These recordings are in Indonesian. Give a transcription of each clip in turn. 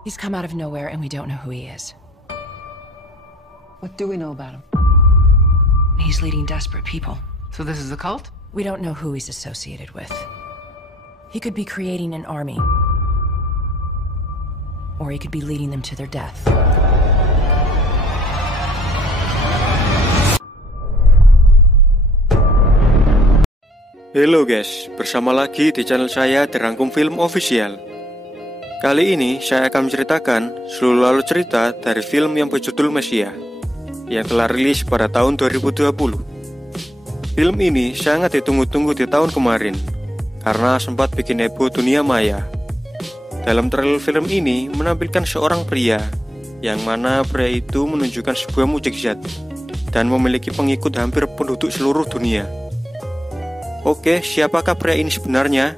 He's come out of nowhere and we don't know who he is. What do we know about him? He's leading desperate people. So this is a cult? We don't know who he's associated with. He could be creating an army. Or he could be leading them to their death. Halo guys, bersama lagi di channel saya Dirangkum Film Official. Kali ini saya akan menceritakan seluruh alur cerita dari film yang berjudul Mesia yang telah rilis pada tahun 2020. Film ini sangat ditunggu-tunggu di tahun kemarin karena sempat bikin heboh dunia maya. Dalam trailer film ini menampilkan seorang pria yang mana pria itu menunjukkan sebuah mukjizat dan memiliki pengikut hampir penduduk seluruh dunia. Oke, siapakah pria ini sebenarnya?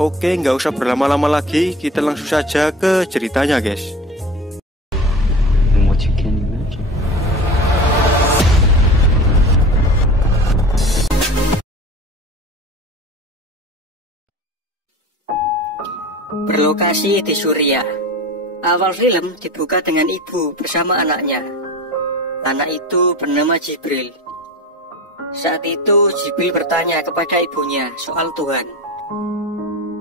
Oke, nggak usah berlama-lama lagi, kita langsung saja ke ceritanya guys. Berlokasi di Suriah. Awal film dibuka dengan ibu bersama anaknya. Anak itu bernama Jibril. Saat itu Jibril bertanya kepada ibunya soal Tuhan.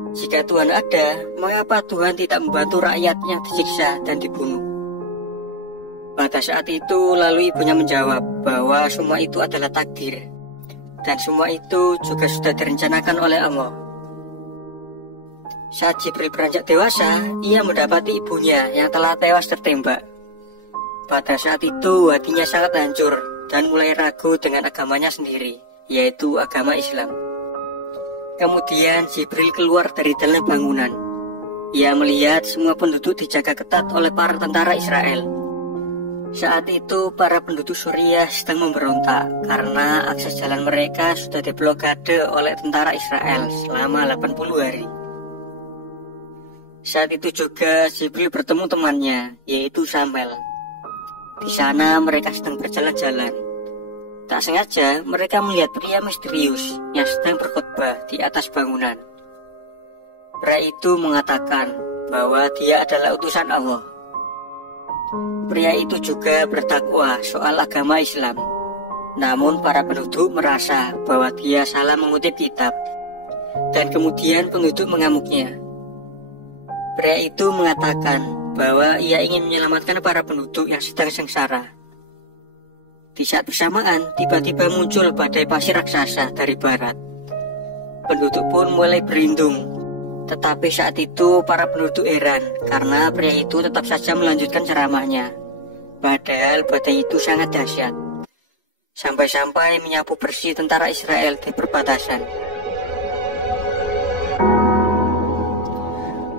Jika Tuhan ada, mengapa Tuhan tidak membantu rakyatnya disiksa dan dibunuh? Pada saat itu lalu ibunya menjawab bahwa semua itu adalah takdir, dan semua itu juga sudah direncanakan oleh Allah. Saat Jibril beranjak dewasa, ia mendapati ibunya yang telah tewas tertembak. Pada saat itu hatinya sangat hancur dan mulai ragu dengan agamanya sendiri, yaitu agama Islam. Kemudian Jibril keluar dari dalam bangunan. Ia melihat semua penduduk dijaga ketat oleh para tentara Israel. Saat itu para penduduk Suriah sedang memberontak karena akses jalan mereka sudah diblokade oleh tentara Israel selama 80 hari. Saat itu juga Jibril bertemu temannya, yaitu Samuel. Di sana mereka sedang berjalan-jalan. Tak sengaja mereka melihat pria misterius yang sedang berkhotbah di atas bangunan. Pria itu mengatakan bahwa dia adalah utusan Allah. Pria itu juga bertakwa soal agama Islam. Namun para penduduk merasa bahwa dia salah mengutip kitab. Dan kemudian penduduk mengamuknya. Pria itu mengatakan bahwa ia ingin menyelamatkan para penduduk yang sedang sengsara. Di saat bersamaan, tiba-tiba muncul badai pasir raksasa dari barat. Penduduk pun mulai berlindung. Tetapi saat itu para penduduk heran karena pria itu tetap saja melanjutkan ceramahnya. Padahal badai itu sangat dahsyat. Sampai-sampai menyapu bersih tentara Israel di perbatasan.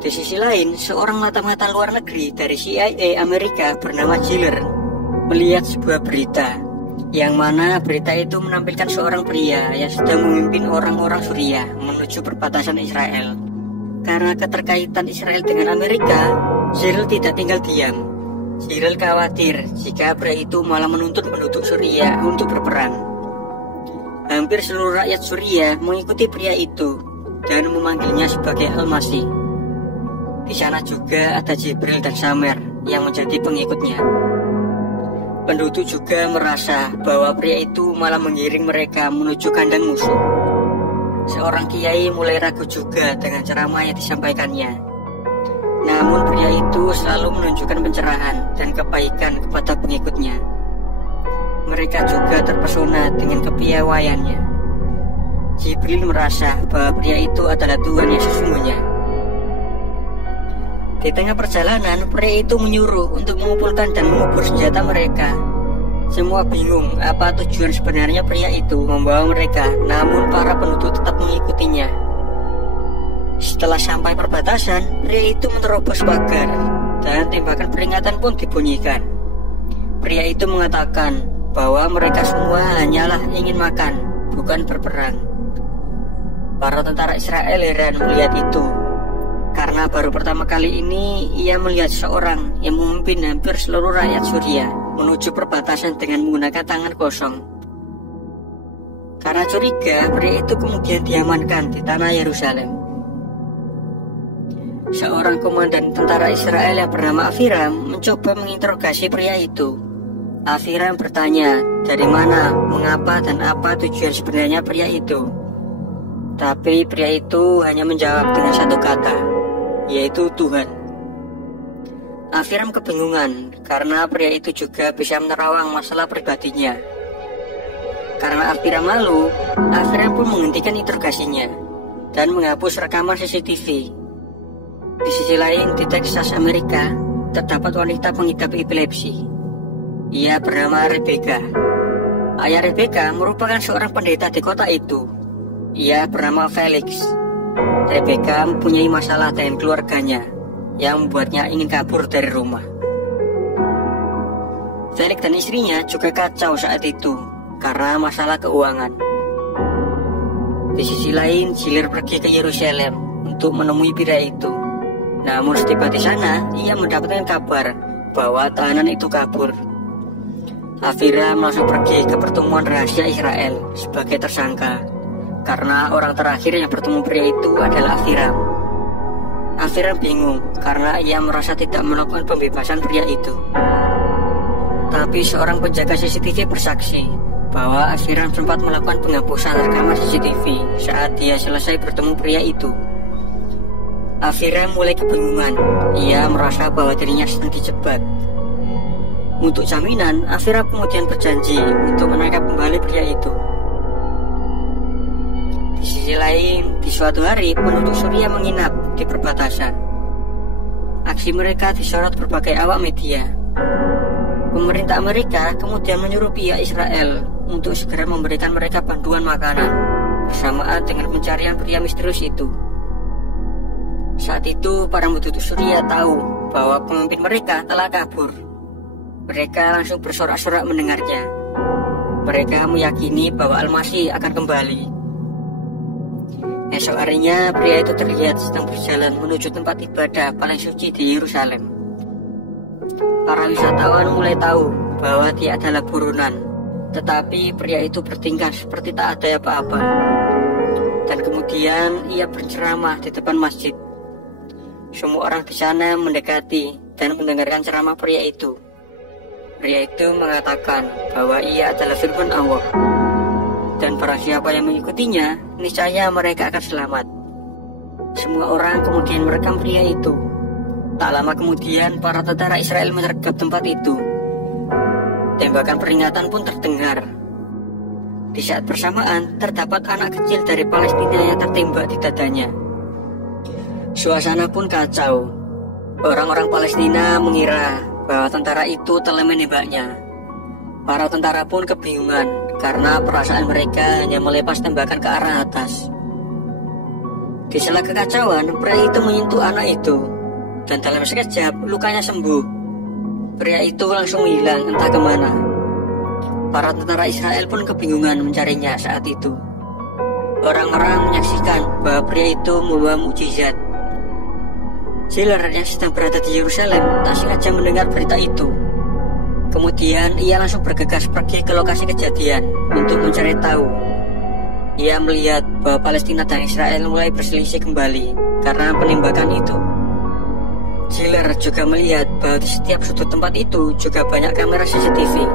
Di sisi lain, seorang mata-mata luar negeri dari CIA Amerika bernama Giller melihat sebuah berita, yang mana berita itu menampilkan seorang pria yang sedang memimpin orang-orang Suriah menuju perbatasan Israel. Karena keterkaitan Israel dengan Amerika, Giller tidak tinggal diam. Giller khawatir jika pria itu malah menuntut penduduk Suriah untuk berperang. Hampir seluruh rakyat Suriah mengikuti pria itu dan memanggilnya sebagai Al-Masih. Di sana juga ada Jibril dan Samer yang menjadi pengikutnya. Penduduk juga merasa bahwa pria itu malah mengiring mereka menuju kandang musuh. Seorang kiai mulai ragu juga dengan ceramah yang disampaikannya. Namun pria itu selalu menunjukkan pencerahan dan kebaikan kepada pengikutnya. Mereka juga terpesona dengan kepiawaiannya. Jibril merasa bahwa pria itu adalah Tuhan yang sesungguhnya. Di tengah perjalanan, pria itu menyuruh untuk mengumpulkan dan mengubur senjata mereka. Semua bingung apa tujuan sebenarnya pria itu membawa mereka, namun para penduduk tetap mengikutinya. Setelah sampai perbatasan, pria itu menerobos pagar dan tembakan peringatan pun dibunyikan. Pria itu mengatakan bahwa mereka semua hanyalah ingin makan, bukan berperang. Para tentara Israel heran melihat itu. Karena baru pertama kali ini ia melihat seorang yang memimpin hampir seluruh rakyat Suriah menuju perbatasan dengan menggunakan tangan kosong. Karena curiga, pria itu kemudian diamankan di tanah Yerusalem. seorang komandan tentara Israel yang bernama Aviram mencoba menginterogasi pria itu. Aviram bertanya dari mana, mengapa, dan apa tujuan sebenarnya pria itu. Tapi pria itu hanya menjawab dengan satu kata, yaitu Tuhan. Aviram kebingungan karena pria itu juga bisa menerawang masalah pribadinya. Karena Aviram malu, Aviram pun menghentikan interogasinya dan menghapus rekaman CCTV. Di sisi lain, di Texas, Amerika, terdapat wanita pengidap epilepsi. Ia bernama Rebecca. Ayah Rebecca merupakan seorang pendeta di kota itu. Ia bernama Felix. Rebecca mempunyai masalah dengan keluarganya yang membuatnya ingin kabur dari rumah. Felix dan istrinya juga kacau saat itu karena masalah keuangan. Di sisi lain, Giller pergi ke Yerusalem untuk menemui pria itu. Namun setiba di sana, ia mendapatkan kabar bahwa tahanan itu kabur. Aviram langsung pergi ke pertemuan rahasia Israel sebagai tersangka, karena orang terakhir yang bertemu pria itu adalah Aviram. Aviram bingung karena ia merasa tidak melakukan pembebasan pria itu. Tapi seorang penjaga CCTV bersaksi bahwa Aviram sempat melakukan penghapusan rekaman CCTV saat dia selesai bertemu pria itu. Aviram mulai kebingungan. Ia merasa bahwa dirinya sedang dijebak. Untuk jaminan, Aviram kemudian berjanji untuk menangkap kembali pria itu. Di sisi lain, di suatu hari penduduk Suriah menginap di perbatasan. Aksi mereka disorot berbagai awak media. Pemerintah Amerika kemudian menyuruh pihak Israel untuk segera memberikan mereka bantuan makanan bersamaan dengan pencarian pria misterius itu. Saat itu para penduduk Suriah tahu bahwa pemimpin mereka telah kabur. Mereka langsung bersorak-sorak mendengarnya. Mereka meyakini bahwa Al-Masih akan kembali. Esok harinya pria itu terlihat sedang berjalan menuju tempat ibadah paling suci di Yerusalem. Para wisatawan mulai tahu bahwa dia adalah buronan, tetapi pria itu bertingkah seperti tak ada apa-apa. Dan kemudian ia berceramah di depan masjid. Semua orang di sana mendekati dan mendengarkan ceramah pria itu. Pria itu mengatakan bahwa ia adalah firman Allah. Dan barang siapa yang mengikutinya, niscaya mereka akan selamat. Semua orang kemudian merekam pria itu. Tak lama kemudian, para tentara Israel menyergap tempat itu. Tembakan peringatan pun terdengar. Di saat bersamaan, terdapat anak kecil dari Palestina yang tertembak di dadanya. Suasana pun kacau. Orang-orang Palestina mengira bahwa tentara itu telah menembaknya. Para tentara pun kebingungan karena perasaan mereka hanya melepas tembakan ke arah atas. Di sela kekacauan, pria itu menyentuh anak itu, dan dalam sekejap lukanya sembuh. Pria itu langsung hilang entah kemana. Para tentara Israel pun kebingungan mencarinya saat itu. Orang-orang menyaksikan bahwa pria itu membawa mukjizat. Giller yang sedang berada di Yerusalem tak sengaja mendengar berita itu. Kemudian ia langsung bergegas pergi ke lokasi kejadian untuk mencari tahu. Ia melihat bahwa Palestina dan Israel mulai berselisih kembali karena penembakan itu. Giller juga melihat bahwa di setiap sudut tempat itu juga banyak kamera CCTV.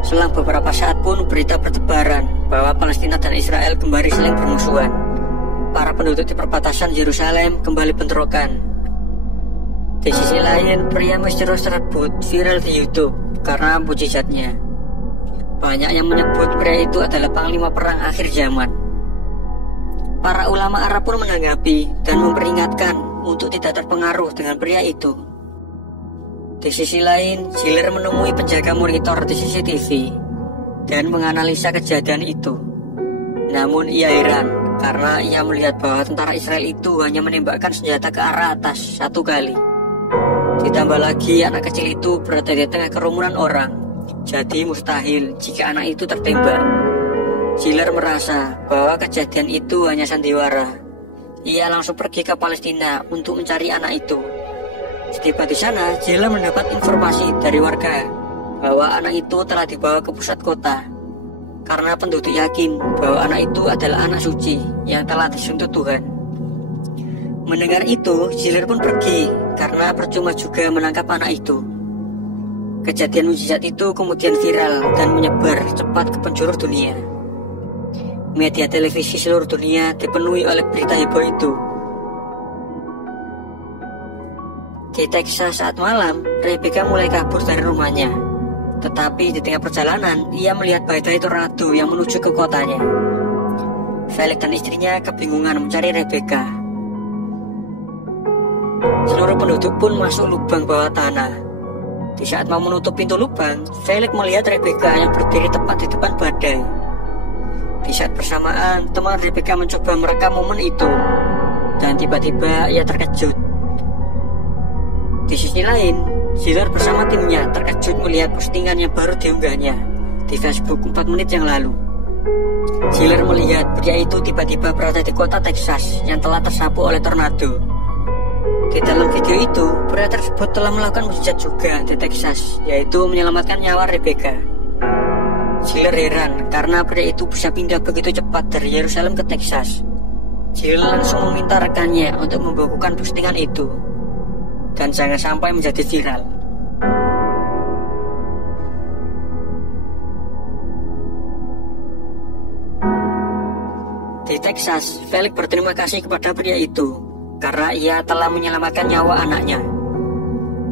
Selang beberapa saat pun berita bertebaran bahwa Palestina dan Israel kembali saling bermusuhan. Para penduduk di perbatasan Yerusalem kembali bentrokan. Di sisi lain, pria misterius tersebut viral di YouTube karena mukjizatnya. Banyak yang menyebut pria itu adalah panglima perang akhir zaman. Para ulama Arab pun menanggapi dan memperingatkan untuk tidak terpengaruh dengan pria itu. Di sisi lain, Giller menemui penjaga monitor di CCTV dan menganalisa kejadian itu. Namun ia heran karena ia melihat bahwa tentara Israel itu hanya menembakkan senjata ke arah atas satu kali. Ditambah lagi anak kecil itu berada di tengah kerumunan orang. Jadi mustahil jika anak itu tertembak. Giller merasa bahwa kejadian itu hanya sandiwara. Ia langsung pergi ke Palestina untuk mencari anak itu. Setiba di sana, Giller mendapat informasi dari warga bahwa anak itu telah dibawa ke pusat kota. Karena penduduk yakin bahwa anak itu adalah anak suci yang telah disuntik Tuhan. Mendengar itu, Giller pun pergi karena percuma juga menangkap anak itu. Kejadian mujizat itu kemudian viral dan menyebar cepat ke penjuru dunia. Media televisi seluruh dunia dipenuhi oleh berita heboh itu. Di Texas saat malam, Rebecca mulai kabur dari rumahnya. Tetapi di tengah perjalanan, ia melihat badai tornado yang menuju ke kotanya. Felix dan istrinya kebingungan mencari Rebecca. Seluruh penduduk pun masuk lubang bawah tanah. Di saat mau menutup pintu lubang, Felix melihat Rebecca yang berdiri tepat di depan badai. Di saat bersamaan, teman Rebecca mencoba merekam momen itu. Dan tiba-tiba ia terkejut. Di sisi lain, Giller bersama timnya terkejut melihat postingan yang baru diunggahnya di Facebook 4 menit yang lalu. Giller melihat pria itu tiba-tiba berada di kota Texas yang telah tersapu oleh tornado. Di dalam video itu, pria tersebut telah melakukan mujizat juga di Texas, yaitu menyelamatkan nyawa Rebecca. Giller heran karena pria itu bisa pindah begitu cepat dari Yerusalem ke Texas. Giller langsung meminta rekannya untuk membukukan postingan itu dan jangan sampai menjadi viral. Di Texas, Felix berterima kasih kepada pria itu karena ia telah menyelamatkan nyawa anaknya.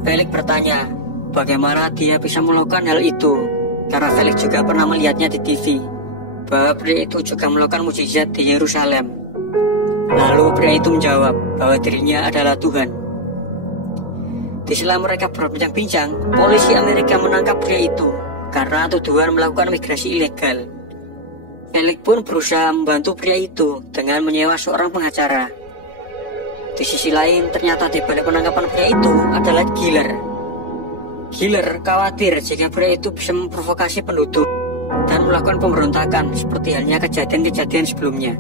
Felix bertanya, bagaimana dia bisa melakukan hal itu? Karena Felix juga pernah melihatnya di TV, bahwa pria itu juga melakukan mukjizat di Yerusalem. Lalu pria itu menjawab bahwa dirinya adalah Tuhan. Di sela mereka berbincang-bincang, polisi Amerika menangkap pria itu karena tuduhan melakukan migrasi ilegal. Felix pun berusaha membantu pria itu dengan menyewa seorang pengacara. Di sisi lain, ternyata di balik penangkapan pria itu adalah Giller. Giller khawatir jika pria itu bisa memprovokasi penduduk dan melakukan pemberontakan seperti halnya kejadian-kejadian sebelumnya.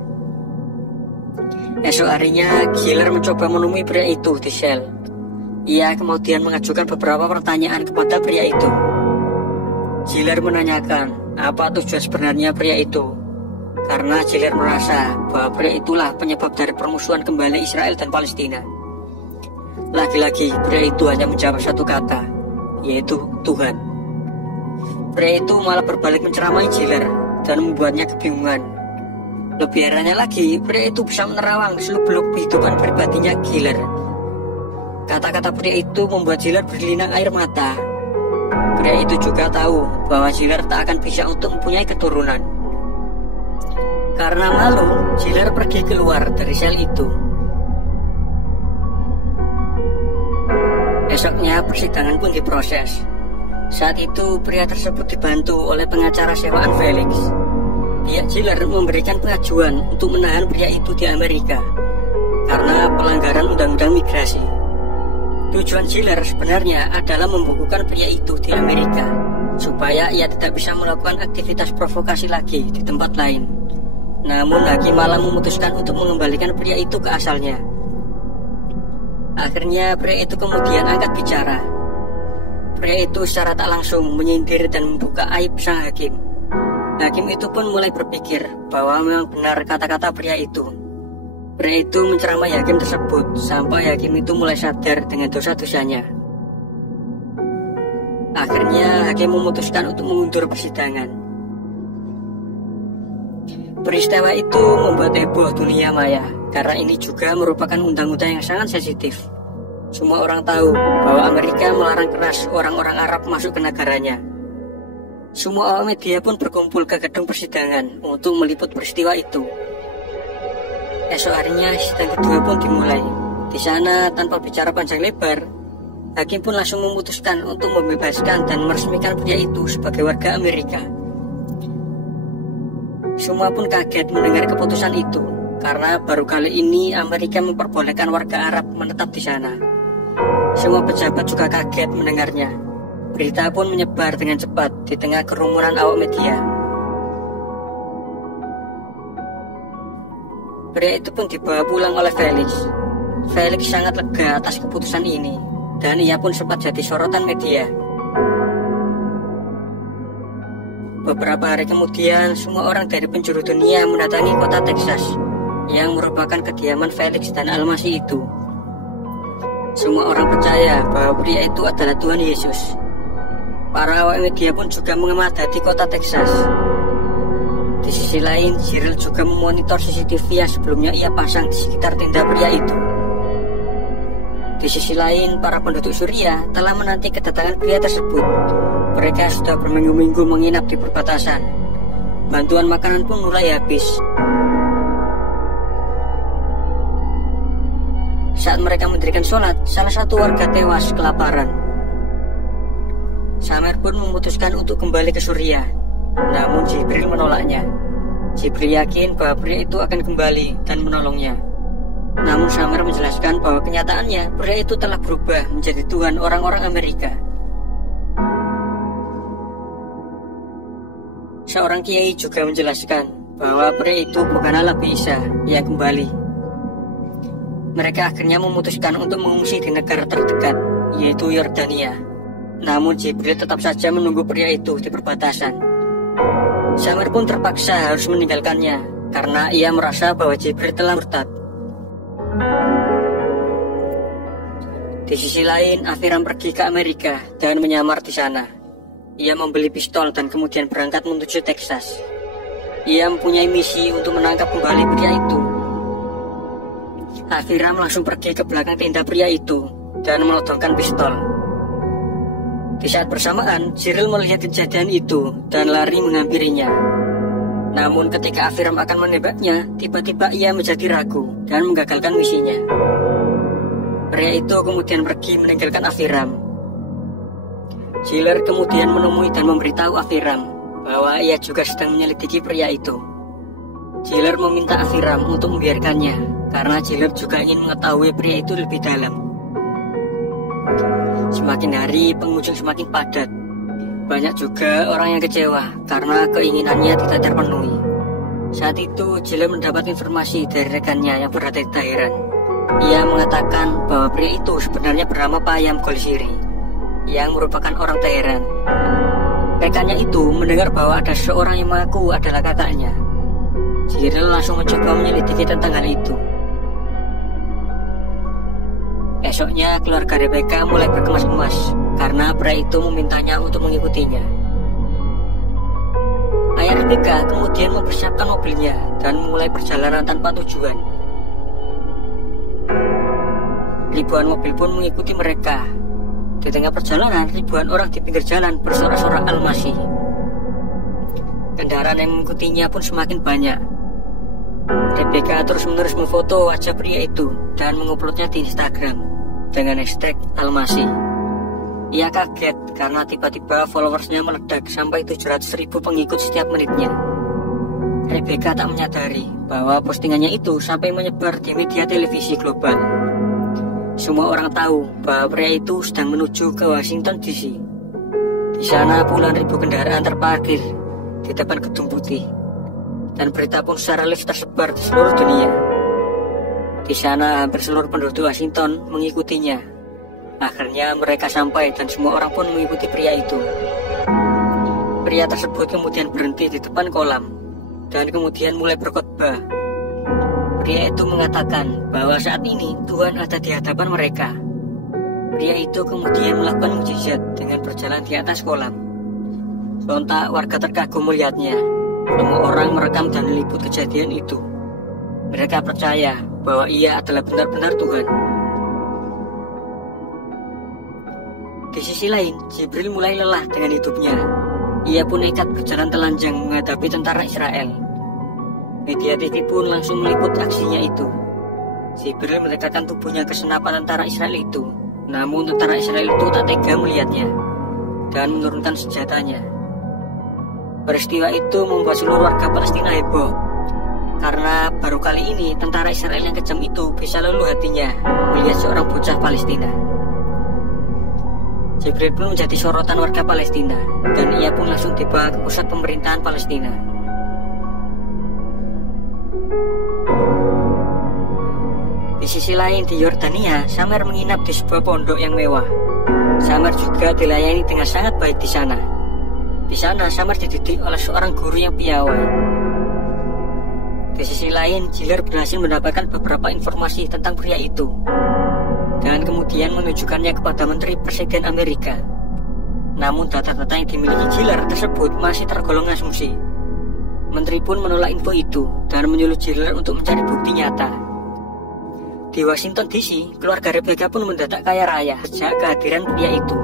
Esok harinya, Giller mencoba menemui pria itu di sel. Ia kemudian mengajukan beberapa pertanyaan kepada pria itu. Giller menanyakan apa tujuan sebenarnya pria itu, karena Giller merasa bahwa pria itulah penyebab dari permusuhan kembali Israel dan Palestina. Lagi-lagi pria itu hanya menjawab satu kata, yaitu Tuhan. Pria itu malah berbalik menceramai Giller dan membuatnya kebingungan. Lebih herannya lagi, pria itu bisa menerawang seluk-beluk kehidupan pribadinya Giller. Kata-kata pria itu membuat Giller berlinang air mata. Pria itu juga tahu bahwa Giller tak akan bisa untuk mempunyai keturunan. Karena malu, Giller pergi keluar dari sel itu. Esoknya persidangan pun diproses. Saat itu pria tersebut dibantu oleh pengacara sewaan Felix. Pihak Giller memberikan pengajuan untuk menahan pria itu di Amerika karena pelanggaran undang-undang migrasi. Tujuan Giller sebenarnya adalah membukukan pria itu di Amerika supaya ia tidak bisa melakukan aktivitas provokasi lagi di tempat lain. Namun hakim malah memutuskan untuk mengembalikan pria itu ke asalnya. Akhirnya pria itu kemudian angkat bicara. Pria itu secara tak langsung menyindir dan membuka aib sang hakim. Hakim itu pun mulai berpikir bahwa memang benar kata-kata pria itu. Pria itu menceramai hakim tersebut sampai hakim itu mulai sadar dengan dosa-dosanya. Akhirnya hakim memutuskan untuk mengundur persidangan. Peristiwa itu membuat heboh dunia maya karena ini juga merupakan undang-undang yang sangat sensitif. Semua orang tahu bahwa Amerika melarang keras orang-orang Arab masuk ke negaranya. Semua awak media pun berkumpul ke gedung persidangan untuk meliput peristiwa itu. Esok harinya sidang kedua pun dimulai. Di sana tanpa bicara panjang lebar, hakim pun langsung memutuskan untuk membebaskan dan meresmikan pria itu sebagai warga Amerika. Semua pun kaget mendengar keputusan itu, karena baru kali ini Amerika memperbolehkan warga Arab menetap di sana. Semua pejabat juga kaget mendengarnya. Berita pun menyebar dengan cepat di tengah kerumunan awak media. Pria itu pun dibawa pulang oleh Felix. Felix sangat lega atas keputusan ini, dan ia pun sempat jadi sorotan media. Beberapa hari kemudian, semua orang dari penjuru dunia mendatangi kota Texas. yang merupakan kediaman Felix dan Almasi itu. Semua orang percaya bahwa pria itu adalah Tuhan Yesus. Para awak media pun juga mengamadati kota Texas. Di sisi lain, Cyril juga memonitor CCTV yang sebelumnya ia pasang di sekitar tenda pria itu. Di sisi lain, para penduduk Suriah telah menanti kedatangan pria tersebut. Mereka sudah berminggu-minggu menginap di perbatasan. Bantuan makanan pun mulai habis. Saat mereka mendirikan sholat, salah satu warga tewas kelaparan. Samer pun memutuskan untuk kembali ke Suriah. Namun Jibril menolaknya. Jibril yakin bahwa pria itu akan kembali dan menolongnya. Namun Samer menjelaskan bahwa kenyataannya pria itu telah berubah menjadi Tuhan orang-orang Amerika. Seorang kiai juga menjelaskan bahwa pria itu bukanlah Nabi Isa yang kembali. Mereka akhirnya memutuskan untuk mengungsi di negara terdekat, yaitu Yordania. Namun Jibril tetap saja menunggu pria itu di perbatasan. Samer pun terpaksa harus meninggalkannya karena ia merasa bahwa Jibril telah murtad. Di sisi lain, Aviram pergi ke Amerika dan menyamar di sana. Ia membeli pistol dan kemudian berangkat menuju Texas. Ia mempunyai misi untuk menangkap kembali pria itu. Aviram langsung pergi ke belakang tenda pria itu dan melodongkan pistol. Di saat bersamaan, Cyril melihat kejadian itu dan lari menghampirinya. Namun ketika Aviram akan menembaknya, tiba-tiba ia menjadi ragu dan menggagalkan misinya. Pria itu kemudian pergi meninggalkan Aviram. Cyril kemudian menemui dan memberitahu Aviram bahwa ia juga sedang menyelidiki pria itu. Cyril meminta Aviram untuk membiarkannya karena Cyril juga ingin mengetahui pria itu lebih dalam. Semakin hari, pengunjung semakin padat. Banyak juga orang yang kecewa karena keinginannya tidak terpenuhi. Saat itu, Cyril mendapat informasi dari rekannya yang berada di Tehran. Ia mengatakan bahwa pria itu sebenarnya bernama Payam Golshiri, yang merupakan orang Tehran. Rekannya itu mendengar bahwa ada seorang yang mengaku adalah kakaknya. Cyril langsung mencoba menyelidiki tentang hal itu. Esoknya, keluarga Rebecca mulai berkemas-kemas karena pria itu memintanya untuk mengikutinya. Ayah Rebecca kemudian mempersiapkan mobilnya dan memulai perjalanan tanpa tujuan. Ribuan mobil pun mengikuti mereka. Di tengah perjalanan, ribuan orang di pinggir jalan bersorak-sorak Almasi. Kendaraan yang mengikutinya pun semakin banyak. Rebecca terus-menerus memfoto wajah pria itu dan menguploadnya di Instagram dengan hashtag Almasi. Ia kaget karena tiba-tiba followersnya meledak sampai 700.000 pengikut setiap menitnya. Rebecca tak menyadari bahwa postingannya itu sampai menyebar di media televisi global. Semua orang tahu bahwa pria itu sedang menuju ke Washington DC. Di sana puluhan ribu kendaraan terparkir di depan Gedung Putih. Dan berita pun secara live tersebar di seluruh dunia. Di sana hampir seluruh penduduk Washington mengikutinya. Akhirnya mereka sampai dan semua orang pun mengikuti pria itu. Pria tersebut kemudian berhenti di depan kolam dan kemudian mulai berkhotbah. Pria itu mengatakan bahwa saat ini Tuhan ada di hadapan mereka. Pria itu kemudian melakukan mukjizat dengan berjalan di atas kolam. Sontak warga terkagum melihatnya. Semua orang merekam dan meliput kejadian itu. Mereka percaya bahwa ia adalah benar-benar Tuhan. Di sisi lain, Jibril mulai lelah dengan hidupnya. Ia pun nekat berjalan telanjang menghadapi tentara Israel. Media TV pun langsung meliput aksinya itu. Jibril mendekatkan tubuhnya ke senapan tentara Israel itu. Namun tentara Israel itu tak tega melihatnya dan menurunkan senjatanya. Peristiwa itu membuat seluruh warga Palestina heboh. Karena baru kali ini tentara Israel yang kejam itu bisa luluh hatinya melihat seorang bocah Palestina. Jibril pun menjadi sorotan warga Palestina dan ia pun langsung tiba ke pusat pemerintahan Palestina. Di sisi lain di Yordania, Samer menginap di sebuah pondok yang mewah. Samer juga dilayani dengan sangat baik di sana. Di sana Samer dididik oleh seorang guru yang piawai. Di sisi lain, Giller berhasil mendapatkan beberapa informasi tentang pria itu dan kemudian menunjukkannya kepada Menteri Presiden Amerika. Namun data-data yang dimiliki Giller tersebut masih tergolong asumsi. Menteri pun menolak info itu dan menyuruh Giller untuk mencari bukti nyata. Di Washington DC, keluarga Rebecca pun mendadak kaya raya sejak kehadiran pria itu.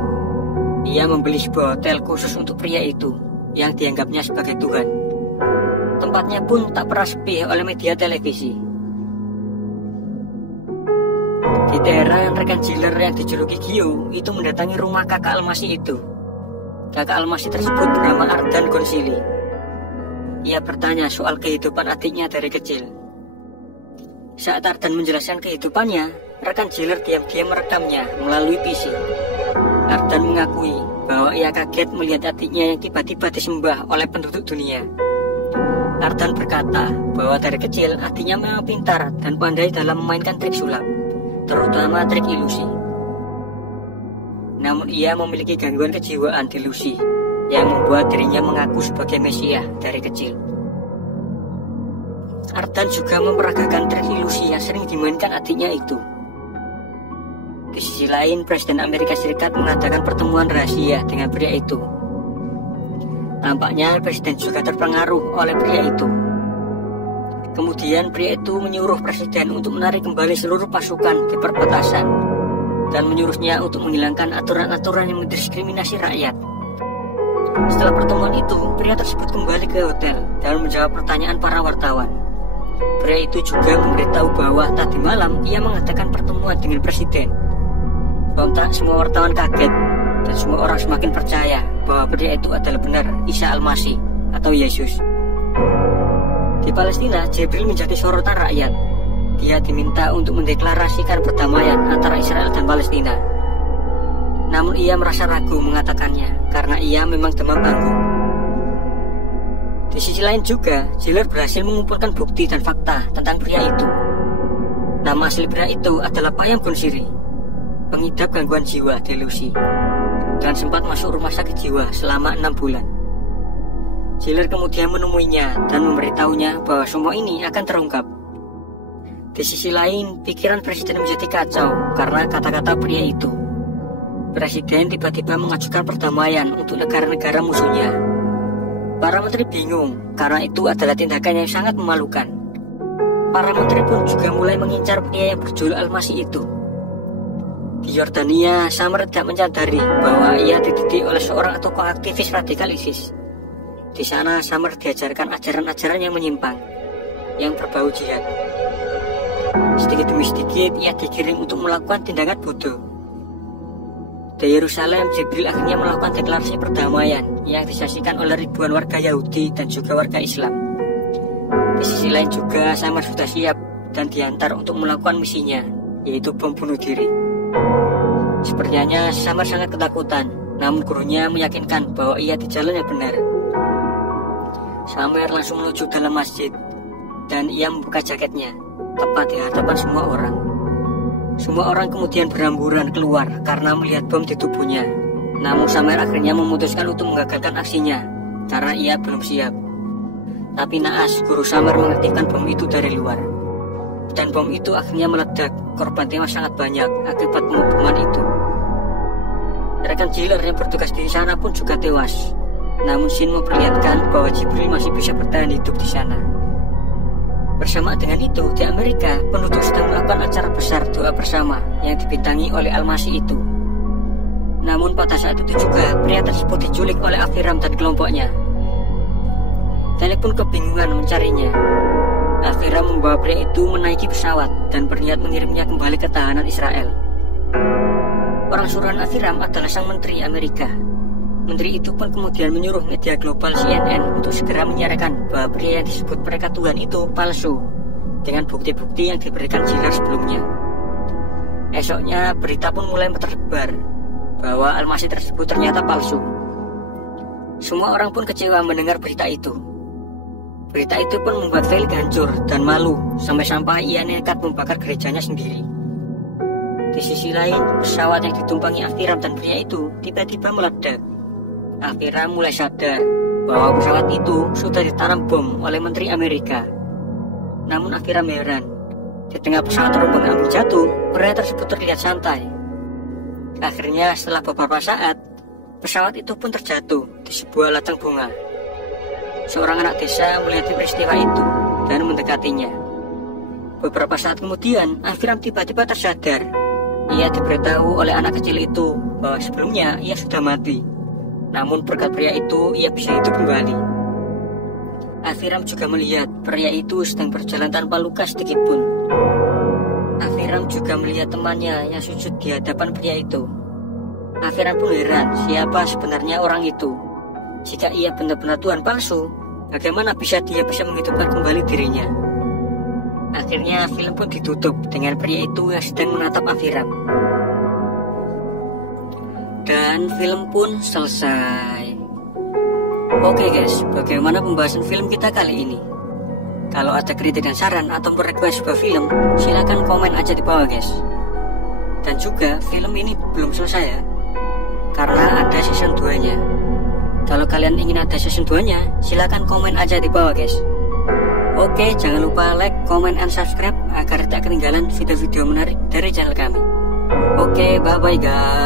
Ia membeli sebuah hotel khusus untuk pria itu yang dianggapnya sebagai Tuhan. Tempatnya pun tak pernah sepi oleh media televisi. Di teheran, rekan Giller yang dijuluki Gio itu mendatangi rumah kakak Almasi itu. Kakak Almasi tersebut bernama Ardan Gonsili. Ia bertanya soal kehidupan adiknya dari kecil. Saat Ardan menjelaskan kehidupannya, rekan Giller diam-diam merekamnya melalui PC. Ardan mengakui bahwa ia kaget melihat adiknya yang tiba-tiba disembah oleh penduduk dunia. Ardan berkata bahwa dari kecil adiknya memang pintar dan pandai dalam memainkan trik sulap, terutama trik ilusi. Namun ia memiliki gangguan kejiwaan delusi yang membuat dirinya mengaku sebagai Mesia dari kecil. Ardan juga memperagakan trik ilusi yang sering dimainkan adiknya itu. Di sisi lain, Presiden Amerika Serikat mengadakan pertemuan rahasia dengan pria itu. Tampaknya Presiden juga terpengaruh oleh pria itu. Kemudian pria itu menyuruh Presiden untuk menarik kembali seluruh pasukan di perbatasan dan menyuruhnya untuk menghilangkan aturan-aturan yang mendiskriminasi rakyat. Setelah pertemuan itu, pria tersebut kembali ke hotel dan menjawab pertanyaan para wartawan. Pria itu juga memberitahu bahwa tadi malam ia mengadakan pertemuan dengan Presiden. Sontak semua wartawan kaget dan semua orang semakin percaya bahwa pria itu adalah benar Isa Al-Masih atau Yesus. Di Palestina, Jibril menjadi sorotan rakyat. Dia diminta untuk mendeklarasikan perdamaian antara Israel dan Palestina. Namun ia merasa ragu mengatakannya karena ia memang demam panggung. Di sisi lain juga, Giller berhasil mengumpulkan bukti dan fakta tentang pria itu. Nama asli pria itu adalah Payam Gonsiri, pengidap gangguan jiwa delusi, dan sempat masuk rumah sakit jiwa selama 6 bulan. Giller kemudian menemuinya dan memberitahunya bahwa semua ini akan terungkap. Di sisi lain, pikiran Presiden menjadi kacau karena kata-kata pria itu. Presiden tiba-tiba mengajukan perdamaian untuk negara-negara musuhnya. Para menteri bingung karena itu adalah tindakan yang sangat memalukan. Para menteri pun juga mulai mengincar pria yang berjuluk Al-Masih itu. Di Yordania, Samer tidak menyadari bahwa ia dididik oleh seorang tokoh aktivis radikal ISIS. Di sana, Samer diajarkan ajaran-ajaran yang menyimpang, yang berbau jihad. Sedikit demi sedikit, ia digiring untuk melakukan tindakan bodoh. Di Yerusalem, Jibril akhirnya melakukan deklarasi perdamaian yang disaksikan oleh ribuan warga Yahudi dan juga warga Islam. Di sisi lain juga, Samer sudah siap dan diantar untuk melakukan misinya, yaitu bom bunuh diri. Sepertinya Samer sangat ketakutan, namun gurunya meyakinkan bahwa ia di jalan yang benar. Samer langsung menuju dalam masjid dan ia membuka jaketnya tepat di hadapan semua orang. Semua orang kemudian berhamburan keluar karena melihat bom di tubuhnya. Namun Samer akhirnya memutuskan untuk menggagalkan aksinya karena ia belum siap. Tapi naas, guru Samer mengaktifkan bom itu dari luar. Dan bom itu akhirnya meledak. Korban tewas sangat banyak akibat pemboman itu. Rekan Giller yang bertugas di sana pun juga tewas. Namun Shin memperlihatkan bahwa Jibril masih bisa bertahan hidup di sana. Bersama dengan itu, di Amerika, penduduk sedang melakukan acara besar doa bersama yang dibintangi oleh Al-Masih itu. Namun pada saat itu juga, pria tersebut diculik oleh Aviram dan kelompoknya. Telek pun kebingungan mencarinya. Aviram membawa pria itu menaiki pesawat dan berniat mengirimnya kembali ke tahanan Israel. Orang suruhan Aviram adalah sang menteri Amerika. Menteri itu pun kemudian menyuruh media global CNN untuk segera menyiarkan bahwa pria yang disebut mereka Tuhan itu palsu, dengan bukti-bukti yang diberikan Giller sebelumnya. Esoknya berita pun mulai tersebar bahwa Al-Masih tersebut ternyata palsu. Semua orang pun kecewa mendengar berita itu. Berita itu pun membuat Felix hancur dan malu sampai-sampai ia nekat membakar gerejanya sendiri. Di sisi lain, pesawat yang ditumpangi Aviram dan pria itu tiba-tiba meledak. Aviram mulai sadar bahwa pesawat itu sudah ditanam bom oleh Menteri Amerika. Namun Afiram heran. Di tengah pesawat terombang ambing jatuh, pria tersebut terlihat santai. Akhirnya setelah beberapa saat, pesawat itu pun terjatuh di sebuah ladang bunga. Seorang anak desa melihat peristiwa itu dan mendekatinya. Beberapa saat kemudian, Afiram tiba-tiba tersadar. Ia diberitahu oleh anak kecil itu bahwa sebelumnya ia sudah mati. Namun berkat pria itu, ia bisa hidup kembali. Afiram juga melihat pria itu sedang berjalan tanpa luka sedikit pun. Afiram juga melihat temannya yang sujud di hadapan pria itu. Afiram pun heran siapa sebenarnya orang itu. Jika ia benar-benar Tuhan palsu, bagaimana bisa dia bisa menghidupkan kembali dirinya? Akhirnya film pun ditutup dengan pria itu yang sedang menatap Afiram. Dan film pun selesai. Oke guys, bagaimana pembahasan film kita kali ini? Kalau ada kritik dan saran atau request sebuah film, silahkan komen aja di bawah guys. Dan juga film ini belum selesai ya, karena ada season 2 nya. Kalau kalian ingin ada season 2 nya, silahkan komen aja di bawah guys. Oke, jangan lupa like, comment, and subscribe agar tidak ketinggalan video-video menarik dari channel kami. Oke, bye-bye guys.